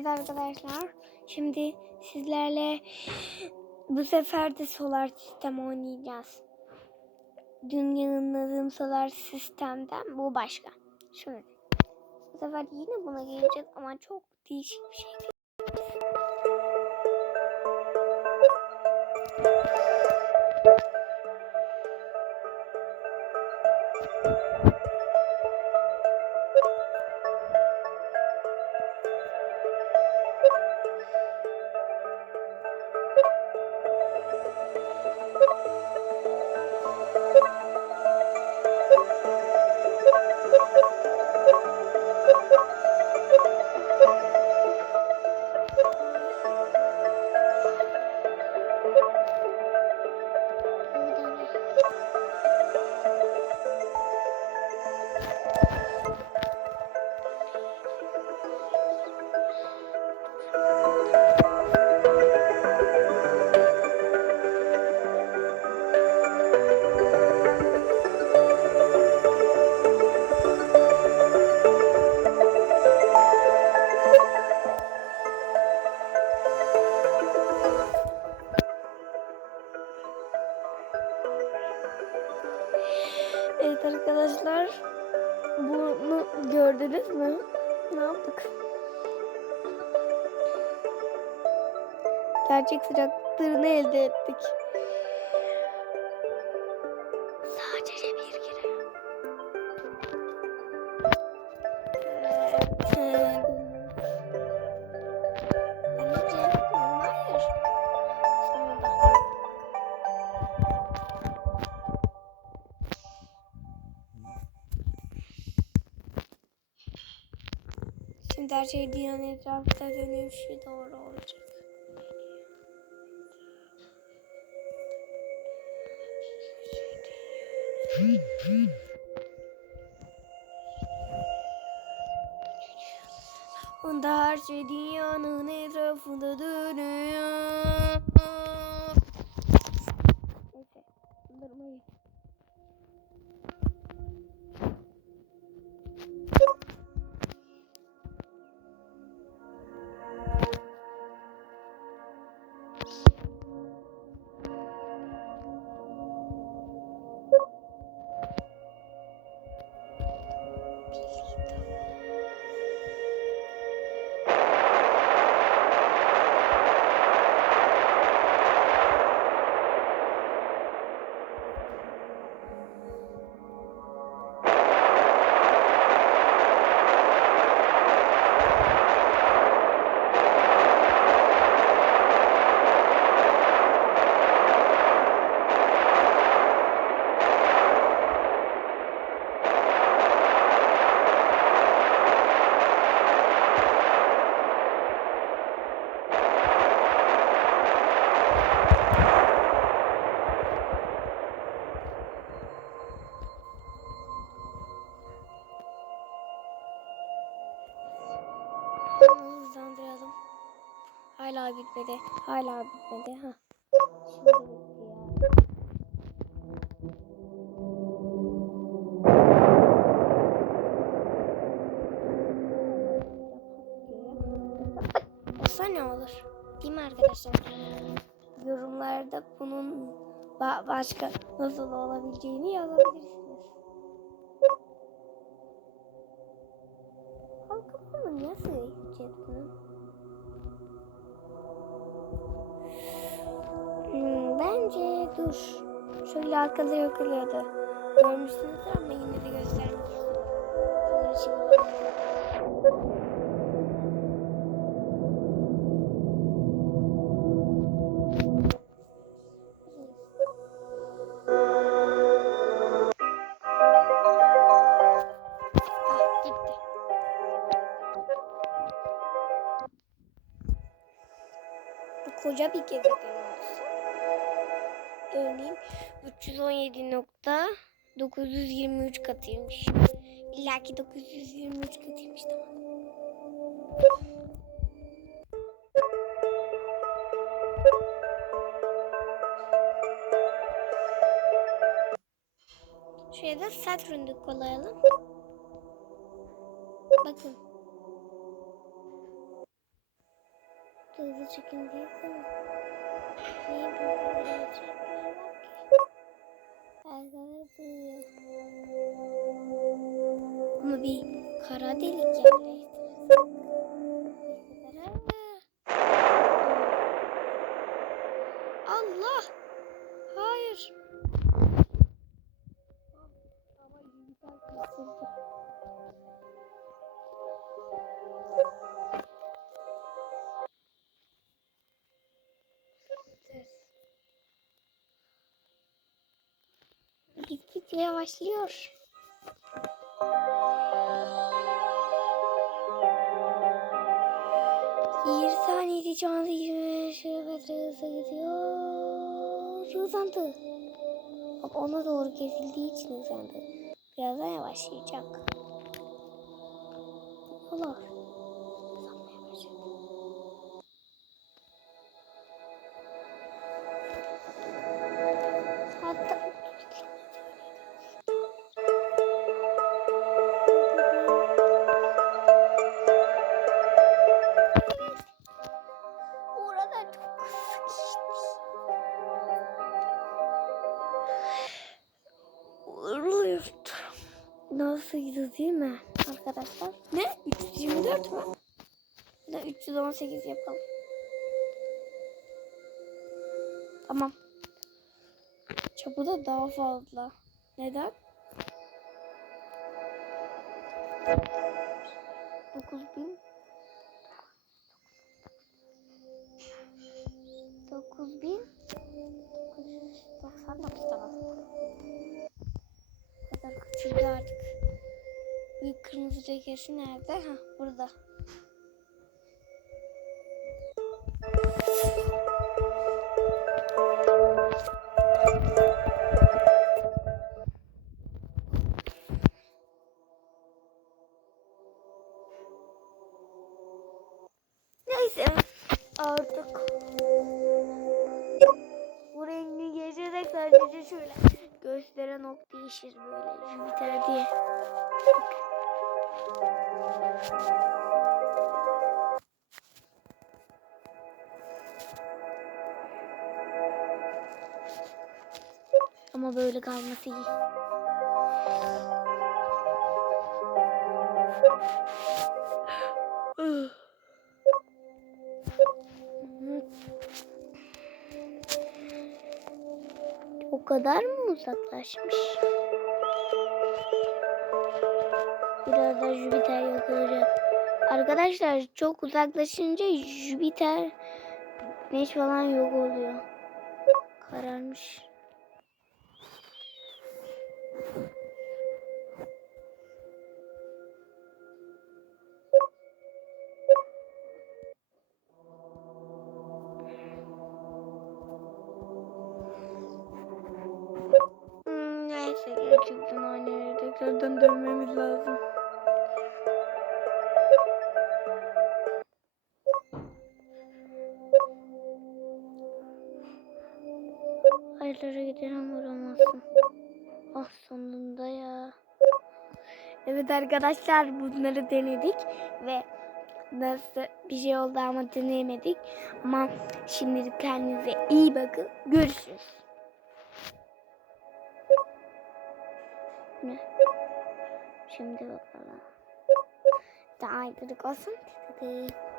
Evet arkadaşlar. Şimdi sizlerle bu sefer de solar sistem oynayacağız. Dün yanılmadığım solar sistemden bu başka. Şimdi bu sefer yine buna geleceğiz ama çok değişik bir şey. Evet arkadaşlar. Bunu gördünüz mü? Ne yaptık? Gerçek sıcaklığını elde ettik. Sadece bir kere. Evet. e, Şimdi her şey dünyanın etrafında dönüşü doğru olacak. Onda her şey dünyanın etrafında dönüyor. Neyse, durmayın. Hala bitmedi. Hala bitmedi. Ha. Şimdi bitti ya. Olsa ne olur? Değil mi arkadaşlar? Yorumlarda bunun ba- başka nasıl olabileceğini yazabilirsiniz. Halkım bunu nasıl yapacağız? Dur. Şöyle arkada yakılıyordu. Görmüşsünüzdür ama yine de şimdi Ah gitti. Bu koca bir gezegen olsun. Örneğin 317.923 katıymış. İlla ki 923 katıymış tamam. Şuraya da Satürn'ü koyalım. Bakın. Hızlı çekin değil mi? Niye çekiyorlar ki? Arkadaş duyuyor. Ama bir kara delik yerleştiririz. Allah! Hayır. Ama yüzden kısıldı. Gitgide yavaşlıyor. Bir saniyede şu anda 25 kilometre hızla gidiyor. Hızlandı. Ona doğru kesildiği için hızlandı. Birazdan yavaşlayacak. Allah. Arkadaşlar? Ne? 324 mü? Ya da 318 yapalım. Tamam. Çapı da daha fazla. Neden? 9000 9000 999 tamam. Kadar küçüldü artık. Ceketi nerede? Ha burada. Neyse artık bu rengi geçerek sadece şöyle gösteren ok değişir böyle Jüpiter diye. Ama böyle kalması iyi. O kadar mı uzaklaşmış? Biraz da Jüpiter yakılacak. Arkadaşlar çok uzaklaşınca Jüpiter güneş falan yok oluyor. Kararmış. Hmm, neyse gerçekten aynı yere tekrardan dönmemiz lazım. Aylara gidelim vuramazsın. Ah sonunda ya. Evet arkadaşlar bunları denedik ve nasıl bir şey oldu ama deneyemedik. Ama şimdilik kendinize iyi bakın. Görüşürüz. Ne? Şimdi bakalım. Daha aydınlık olsun. Tık.